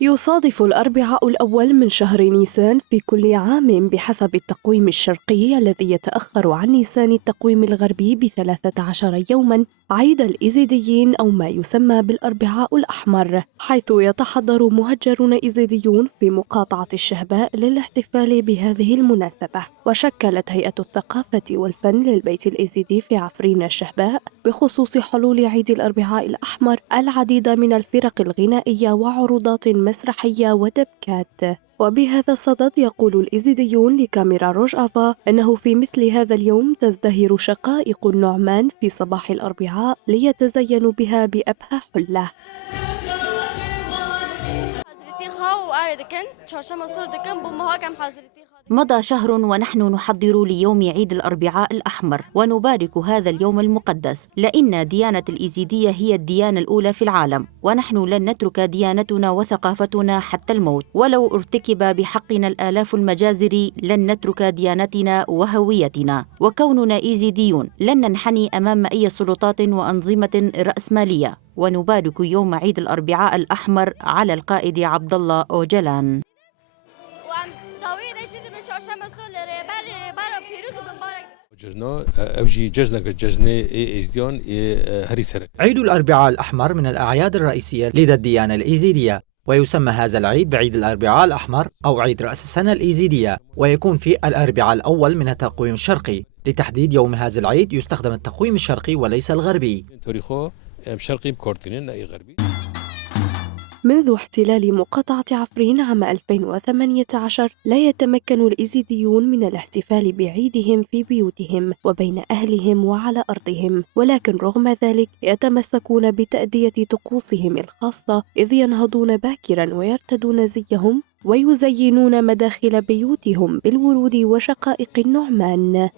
يصادف الأربعاء الأول من شهر نيسان في كل عام بحسب التقويم الشرقي الذي يتأخر عن نيسان التقويم الغربي ب13 يوماً عيد الإيزيديين أو ما يسمى بالأربعاء الأحمر، حيث يتحضر مهجرون إيزيديون في مقاطعة الشهباء للاحتفال بهذه المناسبة. وشكلت هيئة الثقافة والفن للبيت الإيزيدي في عفرين الشهباء بخصوص حلول عيد الأربعاء الأحمر العديد من الفرق الغنائية وعروضات مسرحية ودبكات. وبهذا الصدد يقول الإيزيديون لكاميرا روج آفا أنه في مثل هذا اليوم تزدهر شقائق النعمان في صباح الأربعاء ليتزينوا بها بأبهى حلة. مضى شهر ونحن نحضر ليوم عيد الأربعاء الأحمر ونبارك هذا اليوم المقدس، لأن ديانة الإيزيدية هي الديانة الأولى في العالم، ونحن لن نترك ديانتنا وثقافتنا حتى الموت، ولو ارتكب بحقنا الآلاف المجازر لن نترك ديانتنا وهويتنا. وكوننا إيزيديون لن ننحني أمام أي سلطات وأنظمة رأسمالية. ونبارك يوم عيد الأربعاء الأحمر على القائد عبد الله أوجلان. عيد الأربعاء الأحمر من الأعياد الرئيسية لدى الديانة الإيزيدية، ويسمى هذا العيد بعيد الأربعاء الأحمر أو عيد رأس السنة الإيزيدية، ويكون في الأربعاء الأول من التقويم الشرقي. لتحديد يوم هذا العيد يستخدم التقويم الشرقي وليس الغربي. منذ احتلال مقاطعة عفرين عام 2018 لا يتمكن الإيزيديون من الاحتفال بعيدهم في بيوتهم وبين أهلهم وعلى أرضهم، ولكن رغم ذلك يتمسكون بتأدية طقوسهم الخاصة، إذ ينهضون باكرا ويرتدون زيهم ويزينون مداخل بيوتهم بالورود وشقائق النعمان.